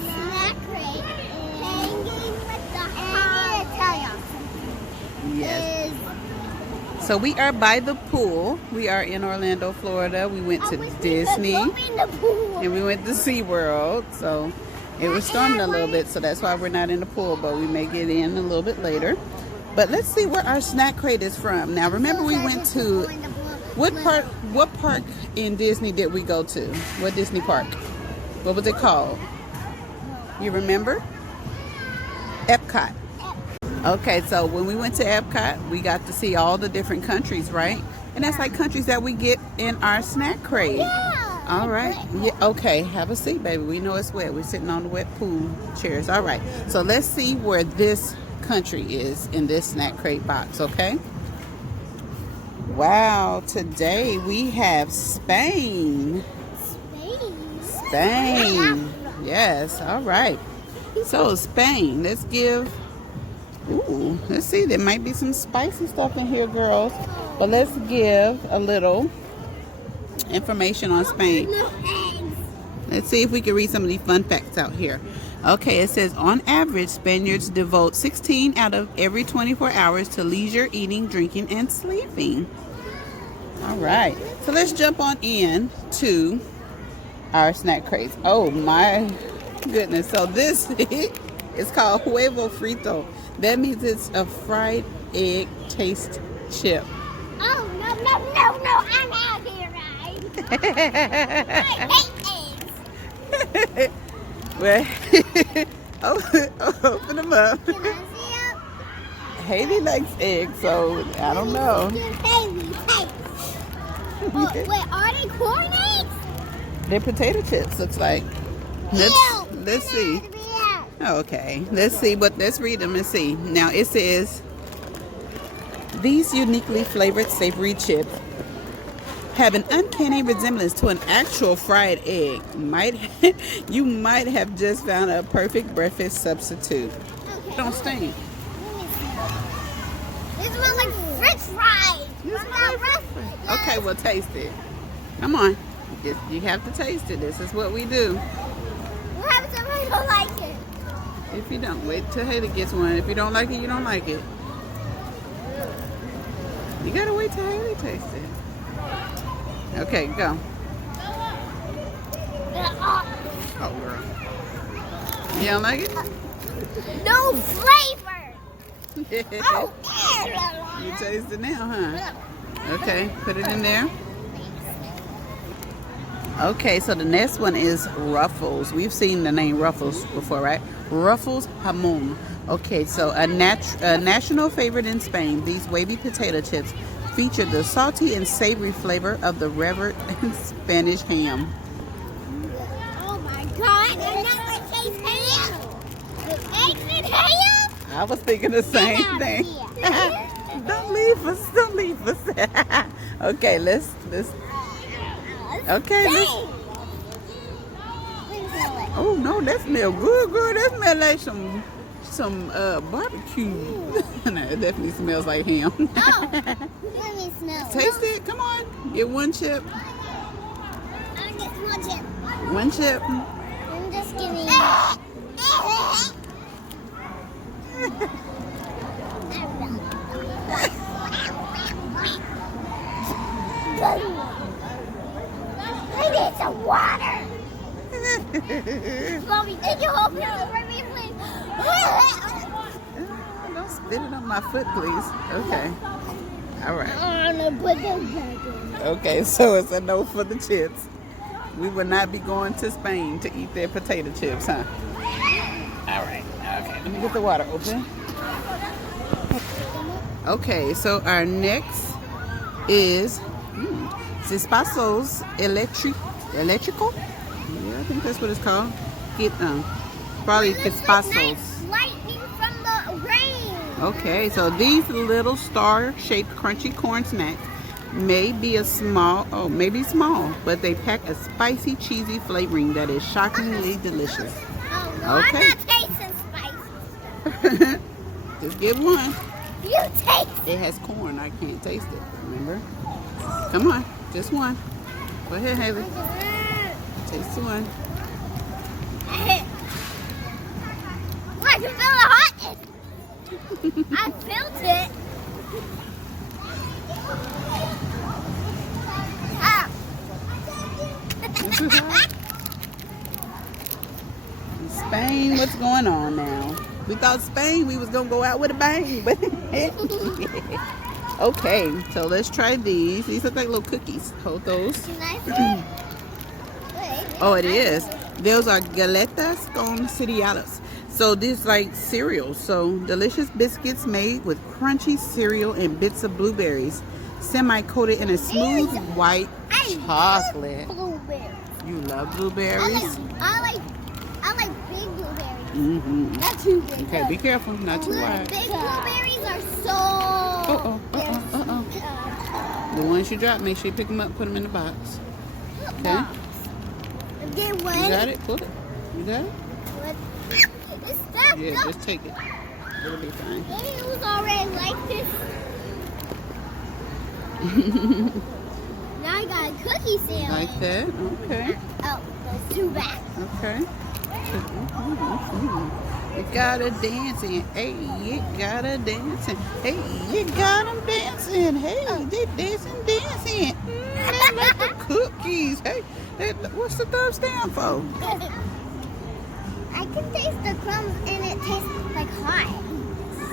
snack crate hanging with the Holloway. Yes. So we are by the pool. We are in Orlando, Florida. We went to Disney and we went to SeaWorld. So it was storming a little bit, so that's why we're not in the pool, but we may get in a little bit later. But let's see where our snack crate is from. Now remember we went to what park in Disney did we go to? What Disney park? What was it called? You remember? Epcot. Okay, so when we went to Epcot, we got to see all the different countries, right? And that's like countries that we get in our snack crate. Yeah. All right. Yeah. Okay. Have a seat, baby. We know it's wet. We're sitting on the wet pool chairs. All right. So let's see where this country is in this snack crate box. Okay. Wow. Today we have Spain. Spain. Yes. All right. So Spain. Let's give. Ooh. Let's see. There might be some spicy stuff in here, girls. But let's give a little information on Spain. Let's see if we can read some of these fun facts out here. Okay, it says on average, Spaniards devote 16 out of every 24 hours to leisure, eating, drinking, and sleeping. All right, so let's jump on in to our snack crates. Oh my goodness. So this is called huevo frito. That means it's a fried egg taste chip. Oh, no, I'm out here, right? I hate eggs. Well, open them up. Can I see them? Haley likes eggs, so I don't know. Oh, wait, are they corn eggs? They're potato chips, looks like. Let's see. Okay, let's see, but let's read them and see. Now it says, these uniquely flavored savory chips have an uncanny resemblance to an actual fried egg. You might have just found a perfect breakfast substitute. Okay. Don't stain. This smells like French fries. Okay, well taste it. Come on. You have to taste it. This is what we do. What happens if I don't like it? If you don't, wait till Haley gets one. If you don't like it, you don't like it. You gotta wait till Haley tastes it. Okay, go. Oh, girl. You don't like it? No flavor. Oh, You taste it now, huh? Okay, put it in there. Okay, so the next one is Ruffles. We've seen the name Ruffles before, right? Ruffles Jamon. Okay, so a national favorite in Spain, these wavy potato chips feature the salty and savory flavor of the revered Spanish ham. Oh my God, I know I taste ham. With eggs and ham? I was thinking the same thing. Don't leave us, don't leave us. Okay, let's. Okay, let's. Oh no, that smells good, girl. That smells like some barbecue. No, it definitely smells like ham. Oh, let me smell. Taste it. Come on, get one chip. I get one chip. One chip. I'm just kidding. I need some water. Mommy, did you open it for me, please? Don't spit it on my foot, please. Okay. All right. I'm gonna put them back in. Okay, so it's a no for the chips. We will not be going to Spain to eat their potato chips, huh? All right. Okay. Let me get the water open. Okay, so our next is Chispazos Electrical. Yeah, I think that's what it's called. Probably Chispazos. Lightning from the rain. Okay, so these little star-shaped crunchy corn snacks may be small, but they pack a spicy, cheesy flavoring that is shockingly delicious. Oh no, Okay. I'm not tasting spice. Just get one. You taste. It has corn. I can't taste it. Remember? Come on, just one. Go ahead, Haley. Taste one. I felt it. Ah. Spain, what's going on now? We thought Spain, we was gonna go out with a bang, but okay, so let's try these. These look like little cookies. Hold those. Can I feel it? Oh, it is. Those are galetas con cereales. So these like cereals. So delicious biscuits made with crunchy cereal and bits of blueberries, semi-coated in a smooth white chocolate. Blueberries. You love blueberries? I like big blueberries. Mm-hmm. Not too big. Okay, be careful, not too wide. Big blueberries are so. The ones you drop, make sure you pick them up, put them in the box. Okay. Get one. You got it? Pull it. You got it? It's stuck. Yeah, just take it. It'll be fine. Maybe it was already like this. Now I got a cookie sandwich. Like that? Okay. Oh, there's two back. Okay. You got her dancing. Hey, you got her dancing. Hey, you got them dancing. Hey, they dancing. They like the cookies. Hey, what's the thumbs down for? I can taste the crumbs and it tastes like hot.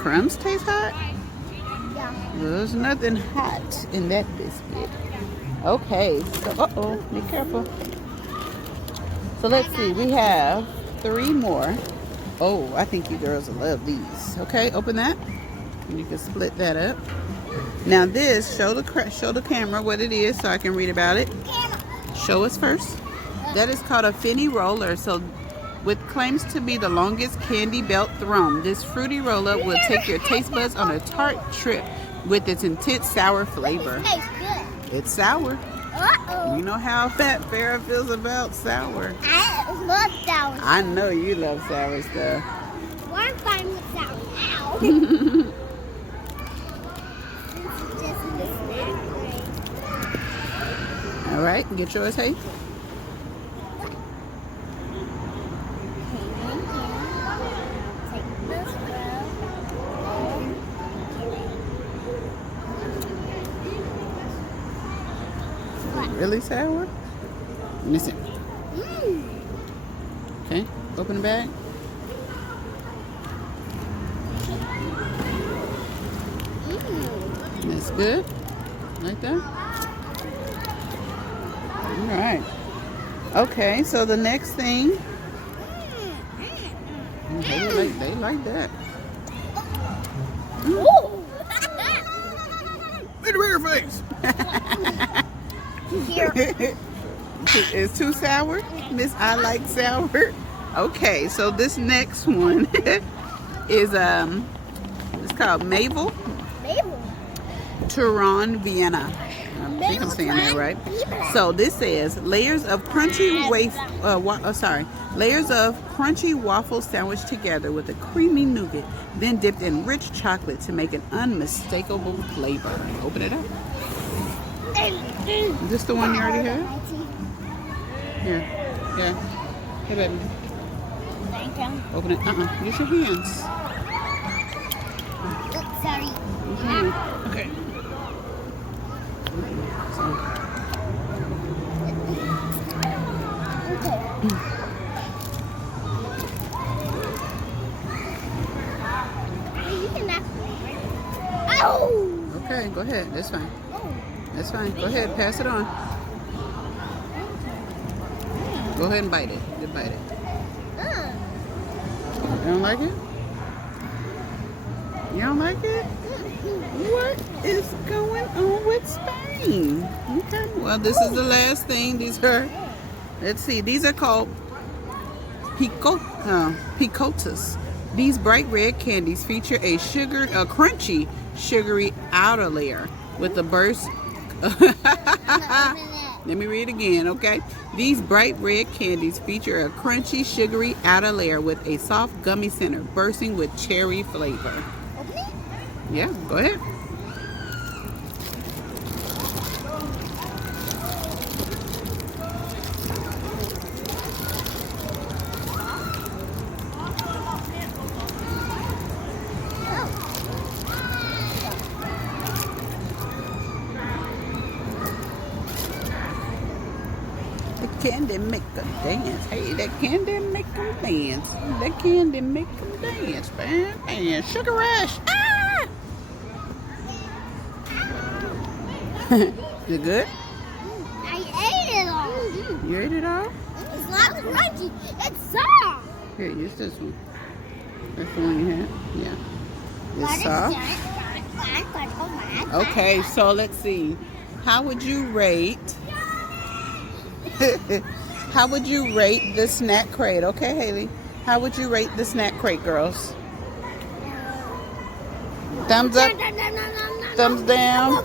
Crumbs taste hot? Yeah. There's nothing hot in that biscuit. Okay, so, be careful. So let's see, we have 3 more. Oh, I think you girls will love these. Okay, open that. And you can split that up. Now this, show the camera what it is so I can read about it. Show us first. That is called a Finny roller. So with claims to be the longest candy belt thrum, this fruity roll-up will take your taste buds on a tart trip with its intense sour flavor. It tastes good. It's sour. Uh-oh. You know how Fat Farrah feels about sour. I love sour. I know you love sour stuff. Well, I'm fine with sour now. Just in the snack tray. All right, get yours, hey. Really sour? Listen. Okay, open the bag. That's good. Like that. All right. Okay, so the next thing. They like that. Ooh. In your face. Here. It's too sour? Miss I like sour. Okay, so this next one is it's called Mabel Turon Vienna. I think I'm saying that right. So this says layers of crunchy waffle sandwiched together with a creamy nougat, then dipped in rich chocolate to make an unmistakable flavor. Open it up. Is this the one you already had? Here. Yeah. Hey, baby. Thank you. Open it. Use your hands. Oops, sorry. Okay. Okay, go ahead. That's fine. That's fine. Go ahead. Pass it on. Go ahead and bite it. Just bite it. You don't like it? You don't like it? What is going on with Spain? Okay. Well, this is the last thing. These are, let's see. These are called picotas. These bright red candies feature a crunchy, sugary outer layer with a burst. Let me read again, okay? These bright red candies feature a crunchy, sugary outer layer with a soft, gummy center, bursting with cherry flavor. Yeah, go ahead. candy make them dance. Hey, that candy make them dance. That candy make them dance, man. And Sugar Rush. Ah! You good? I ate it all. You ate it all? It's not crunchy. It's soft. Here, use this one. That's the one you had? Yeah. It's soft. Okay, so let's see. How would you rate how would you rate the snack crate? Okay, Haley. How would you rate the snack crate, girls? Thumbs up? Thumbs down?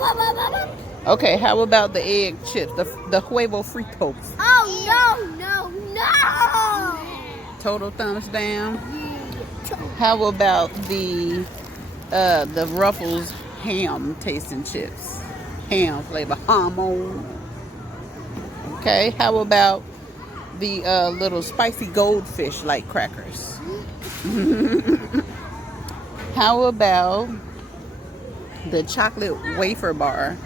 Okay, how about the egg chips, the huevo fritos? Oh, no. Total thumbs down. How about the Ruffles ham tasting chips? Ham flavor, hamon. Okay, how about the little spicy goldfish like crackers? How about the chocolate wafer bar?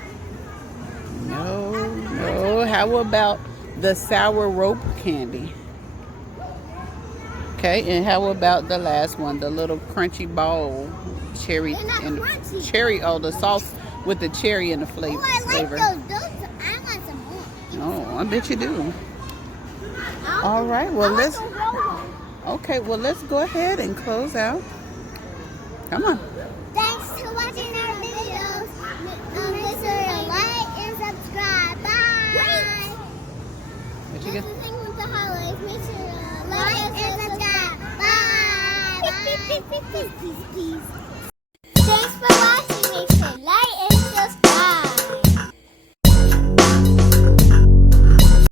No. How about the sour rope candy? Okay, and how about the last one, the little crunchy ball cherry and cherry? Oh, the sauce with the cherry and the flavor. Oh, I like those. I want some more. Oh, I bet you do. All right, well let's go ahead and close out. Come on. Thanks for watching our videos. Make sure to like and subscribe. Bye. What you get? This is Thing with the Holloway. Make sure to like and subscribe. Bye. Peace.